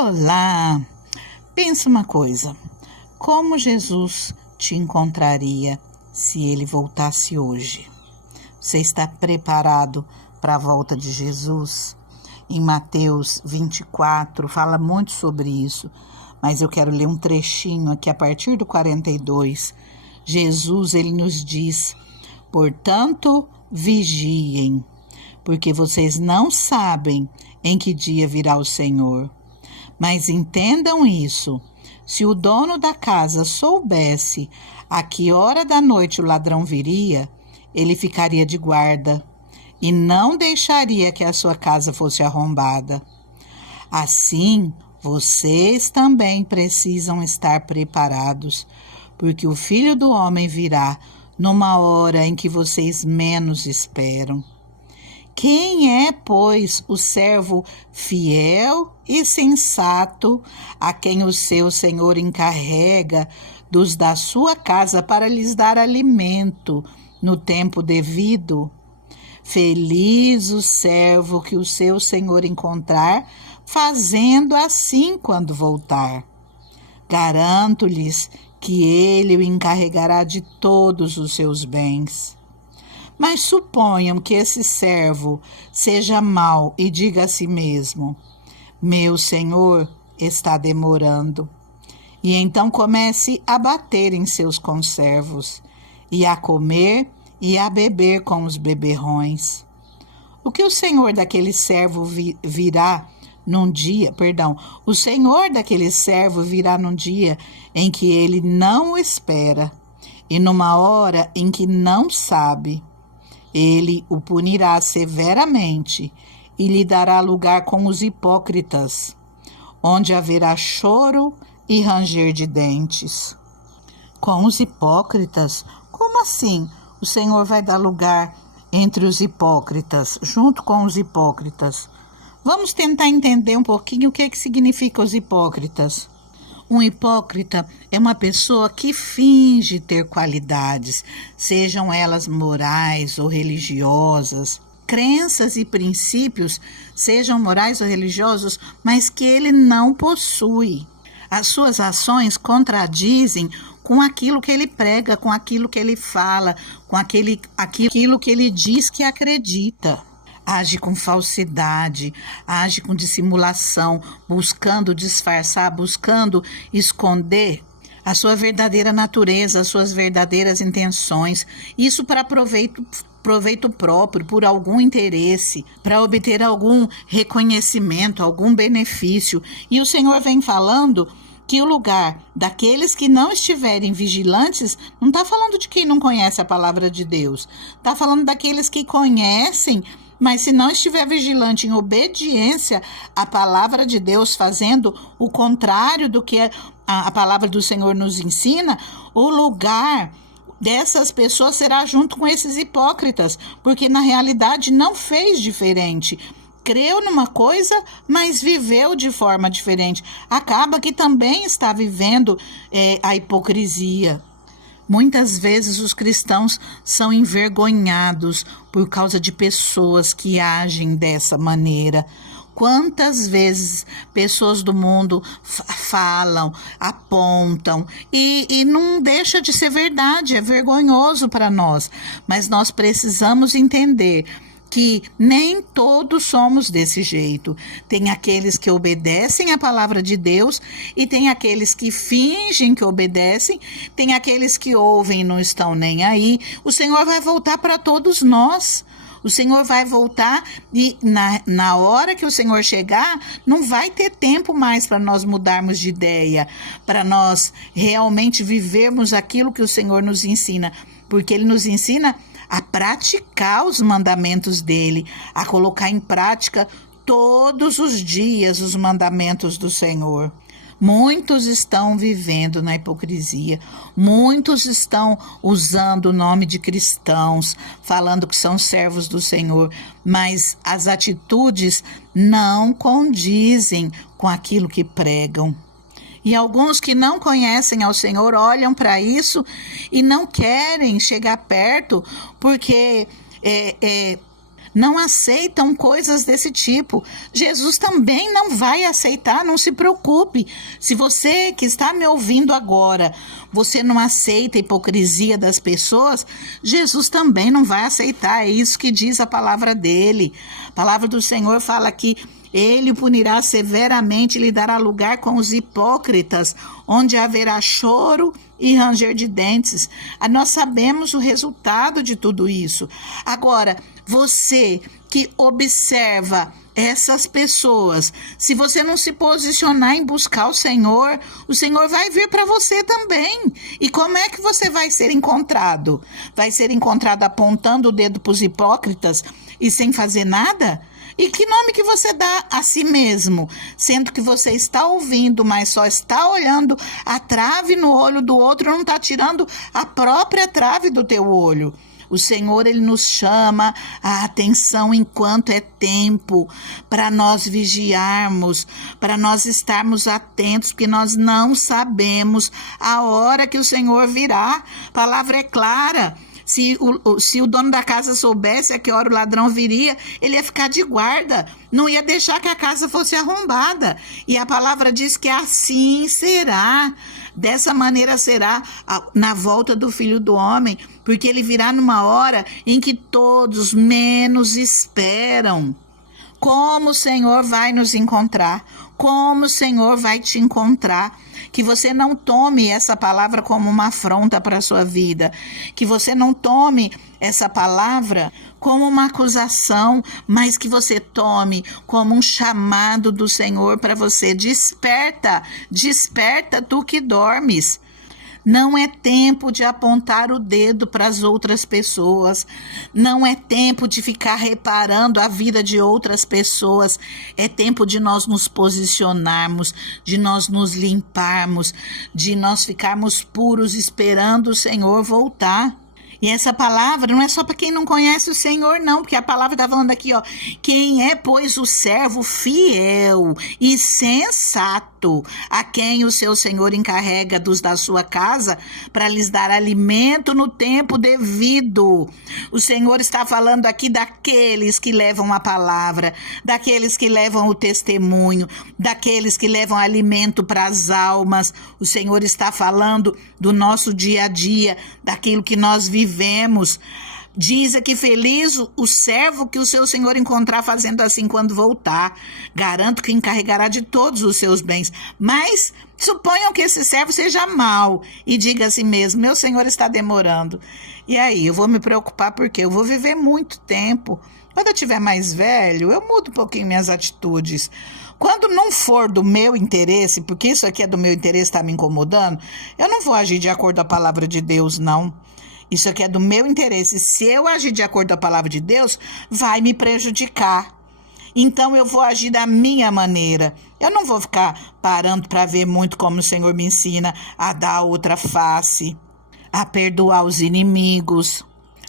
Olá! Pensa uma coisa, como Jesus te encontraria se ele voltasse hoje? Você está preparado para a volta de Jesus? Em Mateus 24 fala muito sobre isso, mas eu quero ler um trechinho aqui a partir do 42. Jesus, ele nos diz: portanto, vigiem, porque vocês não sabem em que dia virá o Senhor. Mas entendam isso, se o dono da casa soubesse a que hora da noite o ladrão viria, ele ficaria de guarda e não deixaria que a sua casa fosse arrombada. Assim, vocês também precisam estar preparados, porque o Filho do Homem virá numa hora em que vocês menos esperam. Quem é, pois, o servo fiel e sensato a quem o seu senhor encarrega dos da sua casa para lhes dar alimento no tempo devido? Feliz o servo que o seu senhor encontrar, fazendo assim quando voltar. Garanto-lhes que ele o encarregará de todos os seus bens. Mas suponham que esse servo seja mau e diga a si mesmo: meu senhor está demorando. E então comece a bater em seus conservos, e a comer e a beber com os beberrões. O que o senhor daquele servo o senhor daquele servo virá num dia em que ele não o espera, e numa hora em que não sabe. Ele o punirá severamente e lhe dará lugar com os hipócritas, onde haverá choro e ranger de dentes. Com os hipócritas? Como assim? O Senhor vai dar lugar entre os hipócritas, junto com os hipócritas. Vamos tentar entender um pouquinho o que significa os hipócritas. Um hipócrita é uma pessoa que finge ter qualidades, sejam elas morais ou religiosas, crenças e princípios, sejam morais ou religiosos, mas que ele não possui. As suas ações contradizem com aquilo que ele prega, com aquilo que ele fala, com aquilo que ele diz que acredita. Age com falsidade, age com dissimulação, buscando disfarçar, buscando esconder a sua verdadeira natureza, as suas verdadeiras intenções. Isso para proveito próprio, por algum interesse, para obter algum reconhecimento, algum benefício. E o Senhor vem falando que o lugar daqueles que não estiverem vigilantes, não está falando de quem não conhece a palavra de Deus, está falando daqueles que conhecem, mas se não estiver vigilante em obediência à palavra de Deus, fazendo o contrário do que a palavra do Senhor nos ensina, o lugar dessas pessoas será junto com esses hipócritas, porque na realidade não fez diferente. Creu numa coisa, mas viveu de forma diferente. Acaba que também está vivendo a hipocrisia. Muitas vezes os cristãos são envergonhados por causa de pessoas que agem dessa maneira. Quantas vezes pessoas do mundo falam, apontam e não deixa de ser verdade, é vergonhoso para nós. Mas nós precisamos entender que nem todos somos desse jeito. Tem aqueles que obedecem à palavra de Deus e tem aqueles que fingem que obedecem, tem aqueles que ouvem e não estão nem aí. O Senhor vai voltar para todos nós. O Senhor vai voltar e na hora que o Senhor chegar, não vai ter tempo mais para nós mudarmos de ideia, para nós realmente vivermos aquilo que o Senhor nos ensina, porque Ele nos ensina a praticar os mandamentos dele, a colocar em prática todos os dias os mandamentos do Senhor. Muitos estão vivendo na hipocrisia, muitos estão usando o nome de cristãos, falando que são servos do Senhor, mas as atitudes não condizem com aquilo que pregam. E alguns que não conhecem ao Senhor olham para isso e não querem chegar perto porque não aceitam coisas desse tipo. Jesus também não vai aceitar, não se preocupe. Se você que está me ouvindo agora, você não aceita a hipocrisia das pessoas, Jesus também não vai aceitar. É isso que diz a palavra dele. A palavra do Senhor fala que ele o punirá severamente e lhe dará lugar com os hipócritas, onde haverá choro e ranger de dentes. Nós sabemos o resultado de tudo isso. Agora, você que observa essas pessoas, se você não se posicionar em buscar o Senhor vai vir para você também. E como é que você vai ser encontrado? Vai ser encontrado apontando o dedo para os hipócritas e sem fazer nada? E que nome que você dá a si mesmo? Sendo que você está ouvindo, mas só está olhando a trave no olho do outro, não está tirando a própria trave do teu olho. O Senhor, Ele nos chama a atenção enquanto é tempo para nós vigiarmos, para nós estarmos atentos, porque nós não sabemos a hora que o Senhor virá. A palavra é clara. Se o dono da casa soubesse a que hora o ladrão viria, ele ia ficar de guarda, não ia deixar que a casa fosse arrombada. E a palavra diz que assim será. Dessa maneira será na volta do Filho do Homem, porque ele virá numa hora em que todos menos esperam. Como o Senhor vai nos encontrar? Como o Senhor vai te encontrar? Que você não tome essa palavra como uma afronta para a sua vida. Que você não tome essa palavra como uma acusação, mas que você tome como um chamado do Senhor para você. Desperta, desperta tu que dormes. Não é tempo de apontar o dedo para as outras pessoas. Não é tempo de ficar reparando a vida de outras pessoas. É tempo de nós nos posicionarmos, de nós nos limparmos, de nós ficarmos puros esperando o Senhor voltar. E essa palavra não é só para quem não conhece o Senhor, não, porque a palavra está falando aqui, ó, quem é, pois, o servo fiel e sensato, a quem o seu Senhor encarrega dos da sua casa para lhes dar alimento no tempo devido. O Senhor está falando aqui daqueles que levam a palavra, daqueles que levam o testemunho, daqueles que levam alimento para as almas. O Senhor está falando do nosso dia a dia, daquilo que nós vivemos. Diz aqui, feliz o servo que o seu Senhor encontrar fazendo assim quando voltar. Garanto que encarregará de todos os seus bens. Mas suponham que esse servo seja mau e diga a si mesmo, meu Senhor está demorando. E aí, eu vou me preocupar porque eu vou viver muito tempo. Quando eu estiver mais velho, eu mudo um pouquinho minhas atitudes. Quando não for do meu interesse, porque isso aqui é do meu interesse, está me incomodando, eu não vou agir de acordo com a palavra de Deus, não. Isso aqui é do meu interesse. Se eu agir de acordo com a palavra de Deus, vai me prejudicar. Então eu vou agir da minha maneira. Eu não vou ficar parando para ver muito como o Senhor me ensina a dar outra face, a perdoar os inimigos,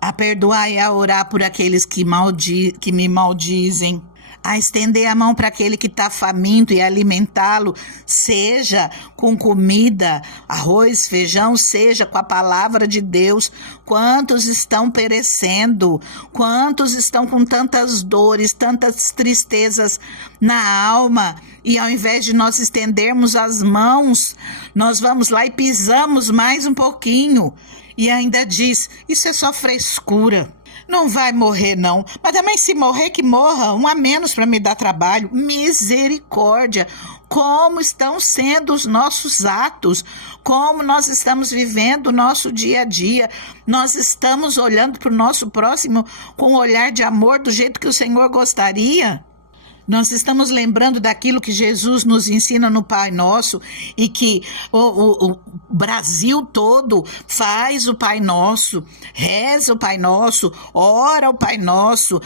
a perdoar e a orar por aqueles que me maldizem, a estender a mão para aquele que está faminto e alimentá-lo, seja com comida, arroz, feijão, seja com a palavra de Deus. Quantos estão perecendo? Quantos estão com tantas dores, tantas tristezas na alma? E ao invés de nós estendermos as mãos, nós vamos lá e pisamos mais um pouquinho. E ainda diz, isso é só frescura. Não vai morrer, não. Mas também se morrer, que morra. Um a menos para me dar trabalho. Misericórdia. Como estão sendo os nossos atos. Como nós estamos vivendo o nosso dia a dia. Nós estamos olhando para o nosso próximo com um olhar de amor do jeito que o Senhor gostaria. Nós estamos lembrando daquilo que Jesus nos ensina no Pai Nosso e que o Brasil todo faz o Pai Nosso, reza o Pai Nosso, ora o Pai Nosso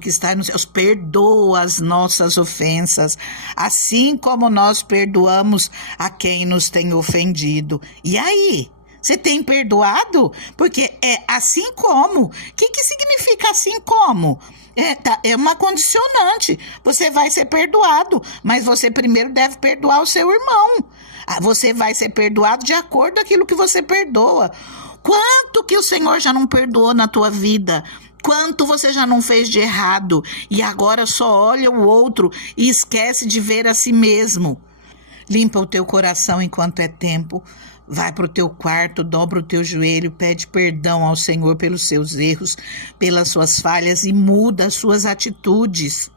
que está nos céus, perdoa as nossas ofensas, assim como nós perdoamos a quem nos tem ofendido. E aí? Você tem perdoado? Porque é assim como. O que significa assim como? É uma condicionante. Você vai ser perdoado, mas você primeiro deve perdoar o seu irmão. Você vai ser perdoado de acordo com aquilo que você perdoa. Quanto que o Senhor já não perdoou na tua vida? Quanto você já não fez de errado e agora só olha o outro e esquece de ver a si mesmo? Limpa o teu coração enquanto é tempo. Vai para o teu quarto, dobra o teu joelho, pede perdão ao Senhor pelos seus erros, pelas suas falhas e muda as suas atitudes.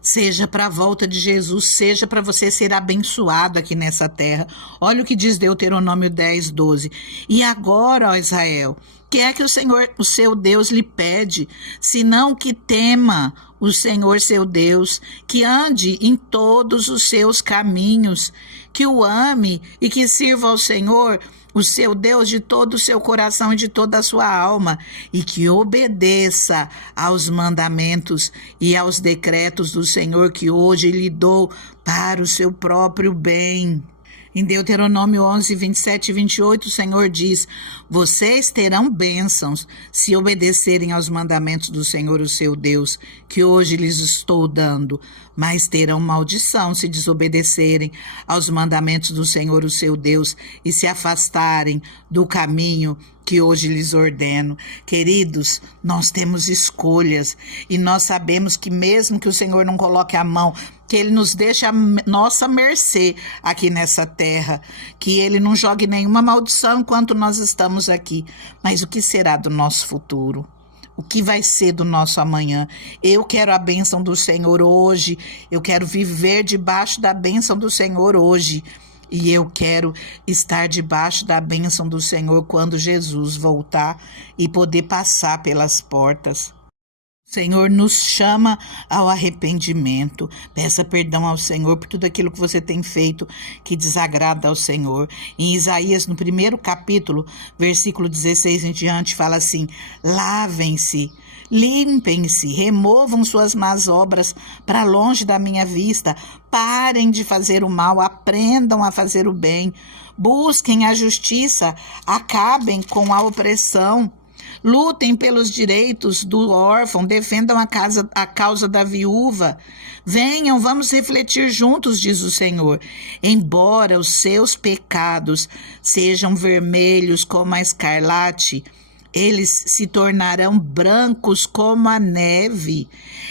Seja para a volta de Jesus, seja para você ser abençoado aqui nessa terra. Olha o que diz Deuteronômio 10:12. E agora, ó Israel, que é que o Senhor, o seu Deus, lhe pede, senão que tema o Senhor seu Deus, que ande em todos os seus caminhos, que o ame e que sirva ao Senhor, o seu Deus, de todo o seu coração e de toda a sua alma, e que obedeça aos mandamentos e aos decretos do Senhor que hoje lhe dou para o seu próprio bem. Em Deuteronômio 11, 27 e 28, o Senhor diz: vocês terão bênçãos se obedecerem aos mandamentos do Senhor, o seu Deus, que hoje lhes estou dando, mas terão maldição se desobedecerem aos mandamentos do Senhor, o seu Deus, e se afastarem do caminho que hoje lhes ordeno. Queridos, nós temos escolhas e nós sabemos que mesmo que o Senhor não coloque a mão, que Ele nos deixe à nossa mercê aqui nessa terra, que Ele não jogue nenhuma maldição enquanto nós estamos aqui. Mas o que será do nosso futuro? O que vai ser do nosso amanhã? Eu quero a bênção do Senhor hoje, eu quero viver debaixo da bênção do Senhor hoje. E eu quero estar debaixo da bênção do Senhor quando Jesus voltar e poder passar pelas portas. O Senhor nos chama ao arrependimento. Peça perdão ao Senhor por tudo aquilo que você tem feito que desagrada ao Senhor. Em Isaías, no 1º capítulo, versículo 16 em diante, fala assim: lavem-se, limpem-se, removam suas más obras para longe da minha vista, parem de fazer o mal, aprendam a fazer o bem, busquem a justiça, acabem com a opressão. Lutem pelos direitos do órfão, defendam a causa da viúva. Venham, vamos refletir juntos, diz o Senhor. Embora os seus pecados sejam vermelhos como a escarlate, eles se tornarão brancos como a neve.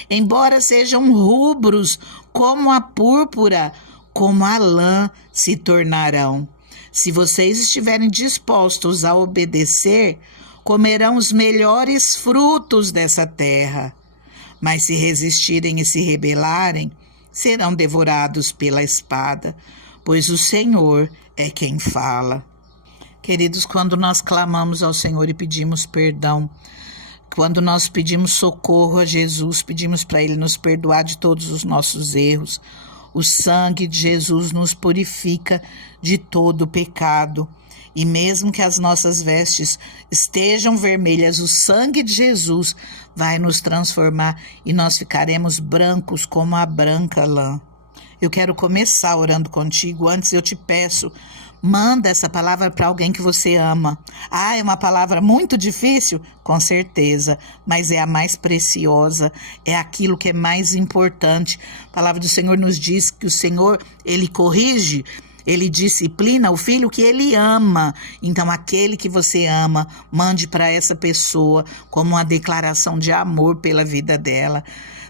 Embora sejam rubros como a púrpura, como a lã se tornarão. Se vocês estiverem dispostos a obedecer, comerão os melhores frutos dessa terra. Mas se resistirem e se rebelarem, serão devorados pela espada, pois o Senhor é quem fala. Queridos, quando nós clamamos ao Senhor e pedimos perdão, quando nós pedimos socorro a Jesus, pedimos para Ele nos perdoar de todos os nossos erros, o sangue de Jesus nos purifica de todo o pecado. E mesmo que as nossas vestes estejam vermelhas, o sangue de Jesus vai nos transformar e nós ficaremos brancos como a branca lã. Eu quero começar orando contigo. Antes eu te peço, manda essa palavra para alguém que você ama. É uma palavra muito difícil? Com certeza, mas é a mais preciosa, é aquilo que é mais importante. A palavra do Senhor nos diz que o Senhor, Ele corrige, Ele disciplina o filho que Ele ama. Então, aquele que você ama, mande para essa pessoa como uma declaração de amor pela vida dela.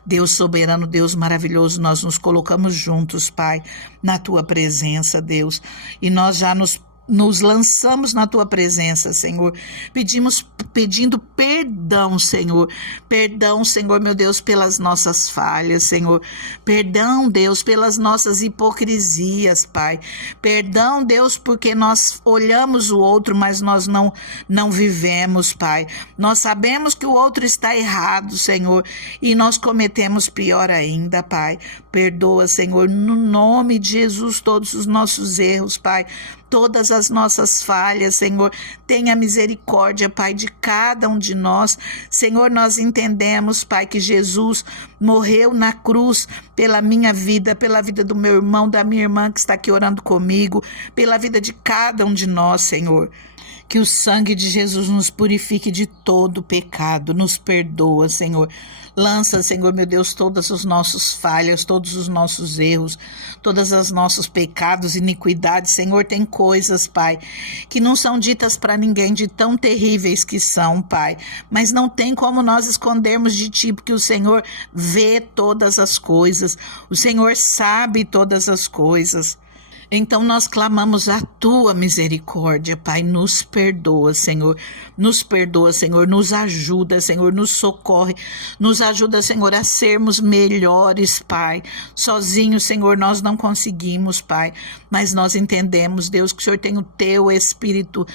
Deus soberano, Deus maravilhoso, nós nos colocamos juntos, Pai, na Tua presença, Deus. E nós já nos lançamos na Tua presença, Senhor, pedindo perdão, Senhor. Perdão, Senhor, meu Deus, pelas nossas falhas, Senhor. Perdão, Deus, pelas nossas hipocrisias, Pai. Perdão, Deus, porque nós olhamos o outro, mas nós não vivemos, Pai. Nós sabemos que o outro está errado, Senhor, e nós cometemos pior ainda, Pai. Perdoa, Senhor, no nome de Jesus, todos os nossos erros, Pai. Todas as nossas falhas, Senhor, tenha misericórdia, Pai, de cada um de nós. Senhor, nós entendemos, Pai, que Jesus morreu na cruz pela minha vida, pela vida do meu irmão, da minha irmã que está aqui orando comigo, pela vida de cada um de nós, Senhor. Que o sangue de Jesus nos purifique de todo pecado, nos perdoa, Senhor. Lança, Senhor, meu Deus, todas as nossas falhas, todos os nossos erros, todas os nossos pecados, iniquidades. Senhor, tem coisas, Pai, que não são ditas para ninguém, de tão terríveis que são, Pai. Mas não tem como nós escondermos de Ti, porque o Senhor vê todas as coisas. O Senhor sabe todas as coisas. Então nós clamamos a Tua misericórdia, Pai, nos perdoa, Senhor, nos ajuda, Senhor, nos socorre, nos ajuda, Senhor, a sermos melhores, Pai. Sozinhos, Senhor, nós não conseguimos, Pai, mas nós entendemos, Deus, que o Senhor tem o Teu Espírito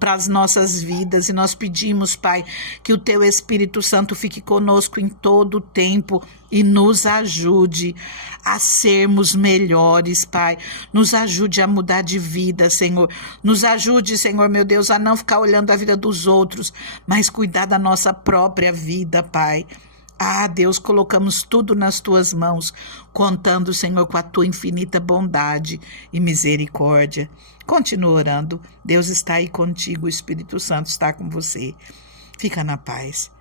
para as nossas vidas, e nós pedimos, Pai, que o Teu Espírito Santo fique conosco em todo o tempo e nos ajude a sermos melhores, Pai. Nos ajude a mudar de vida, Senhor. Nos ajude, Senhor, meu Deus, a não ficar olhando a vida dos outros, mas cuidar da nossa própria vida, Pai. Ah, Deus, colocamos tudo nas Tuas mãos, contando, Senhor, com a Tua infinita bondade e misericórdia. Continua orando. Deus está aí contigo, o Espírito Santo está com você. Fica na paz.